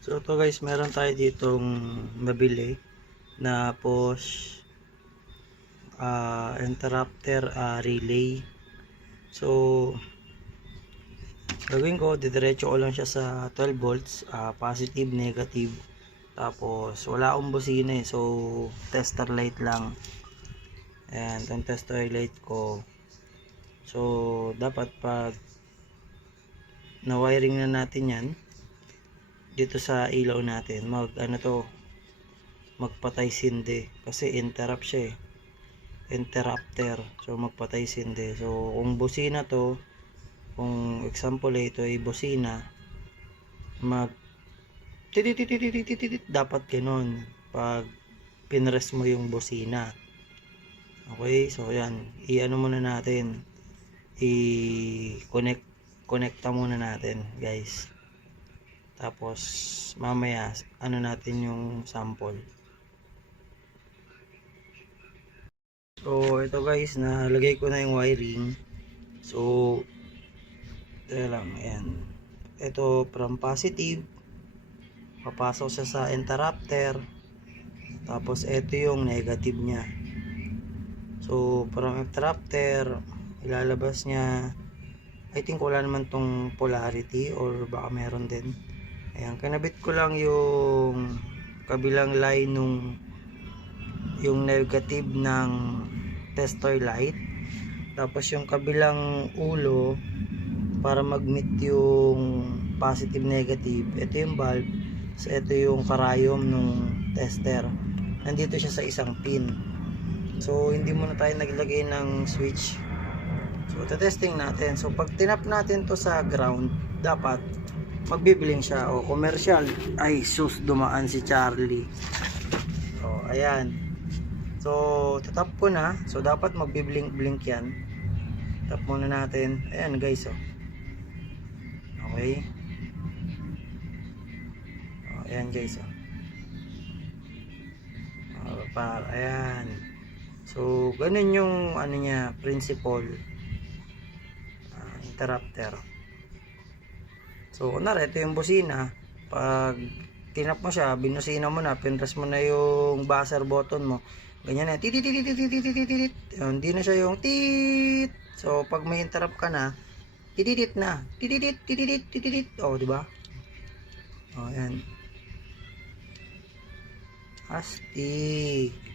So ito guys, meron tayo ditong nabili na push interrupter relay. So gagawin ko, didiretso ko lang siya sa 12 volts, positive, negative. Tapos wala akong busina so tester light lang. Ayan, itong tester light ko. So dapat pag na wiring na natin yan dito sa ilaw natin, magpatay sindi kasi interrupt siya interrupter. So magpatay sindi. So kung busina to, kung example ito ay busina, mag titititititititit, dapat ganon pag pinress mo yung busina. Okay, so yan, i-ano muna natin, connecta muna natin guys. Tapos mamaya ano natin yung sample. So ito guys, nalagay ko na yung wiring. So ito lang, ayan, ito from positive papasok siya sa interrupter, tapos ito yung negative nya. So from interrupter ilalabas niya, I think wala naman tong polarity or baka meron din. Ayan, kinabit ko lang yung kabilang line nung yung negative ng tester light, tapos yung kabilang ulo para mag-meet yung positive negative. Ito yung bulb, so ito yung karayom nung tester, nandito siya sa isang pin. So hindi muna tayo naglagay ng switch. So testing natin. So pag tinap natin to sa ground, dapat magbibiling siya. O commercial, ay sus, dumaan si Charlie. So ayan, so tatap ko na. So dapat magbiblink-blink yan. Tap muna natin. Ayan guys, okay. Ayan guys, ayan. So ganun yung ano niya, principle, interrupter. So kunwari ito yung busina, pag tinap mo siya, binusina mo na, pinress mo na yung buzzer button mo, ganyan na, tititititititititit, hindi na siya yung tit. So pag may interrupt ka na, tititit na, tititit tititit tititit. Di ba? Ayan, astig.